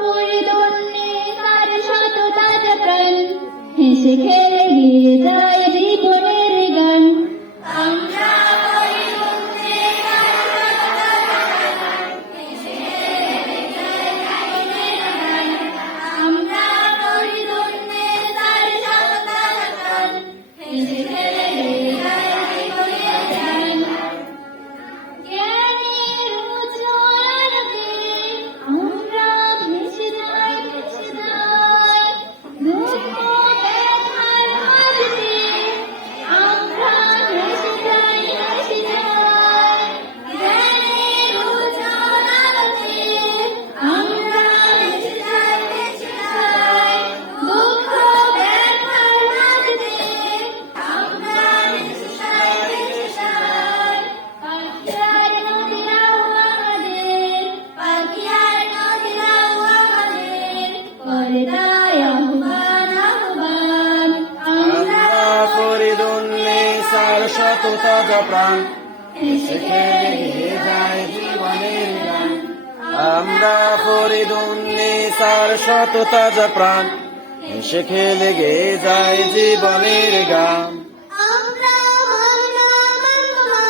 পরিদুন্নে তার শত তাজা প্রাণ, হেসে খেলে গিয়ে যায় জীবনের গান। আমরা পরিদুন্নে তার শত তাজা প্রাণ, হেসে খেলে গিয়ে যায় জীবনের গান। আমরা পরিদুন্নে তার শত তাজা প্রাণ, হেসে খেলে গিয়ে যায় জীবনের গান। জ্ঞানের উজ্জ্বল আলোকে আমরা ভেসে যাই, ভেসে যাই। দুঃখ ব্যথার মাঝে আমরা ভেসে যাই, ভেসে যাই। জ্ঞানের উজ্জ্বল আলোকে আমরা ভেসে যাই, ভেসে যাই। দুঃখ ব্যথার মাঝে আমরা ভেসে যাই, ভেসে যাই। পাখিয়ার নদীরাও আমাদের, পাখিয়ার নদীরাও আমাদের, করে তাই আহ্বান, আহ্বান। আমরা পরিদুন্নে সার শত তাজা প্রাণ, হেসে খেলে গিয়ে যায় জীবনের গান। আমরা পরিদুন্নে সার শত তাজা প্রাণ, হেসে খেলে গিয়ে যায় জীবনের গান। আমরা মাননা মাননা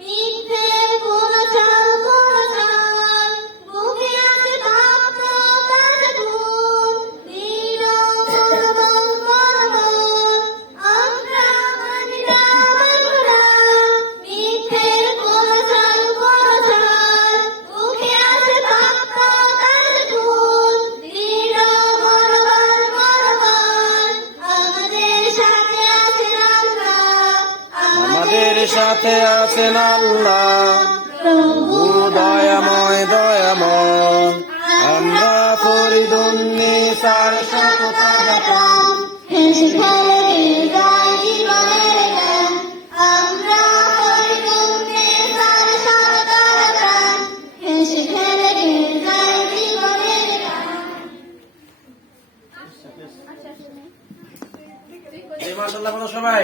মিথ্যের কোনো চাল, কোনো চাল। বুকে আছে তাপ্ত তাজা খুন, দৃঢ় মনোবল, মনোবল। আমরা মাননা মাননা মিথ্যের কোনো চাল, কোনো চাল। বুকে আছে তাপ্ত তাজা খুন, দৃঢ় মনোবল, মনোবল। আমাদের সাথে আছেন আল্লাহ, আমাদের সাথে আছেন আল্লাহ, প্রভু দয়াময়, দয়াময়। আমরা পরিদুন্নে সার শত তাজা প্রাণ, হেসে খেলে গিয়ে যায় জীবনের গান। আমরা পরিদুন্নে তার শত তাজা প্রাণ, হেসে খেলে গিয়ে যায় জীবনের গান। মাশাআল্লাহ বলো সবাই।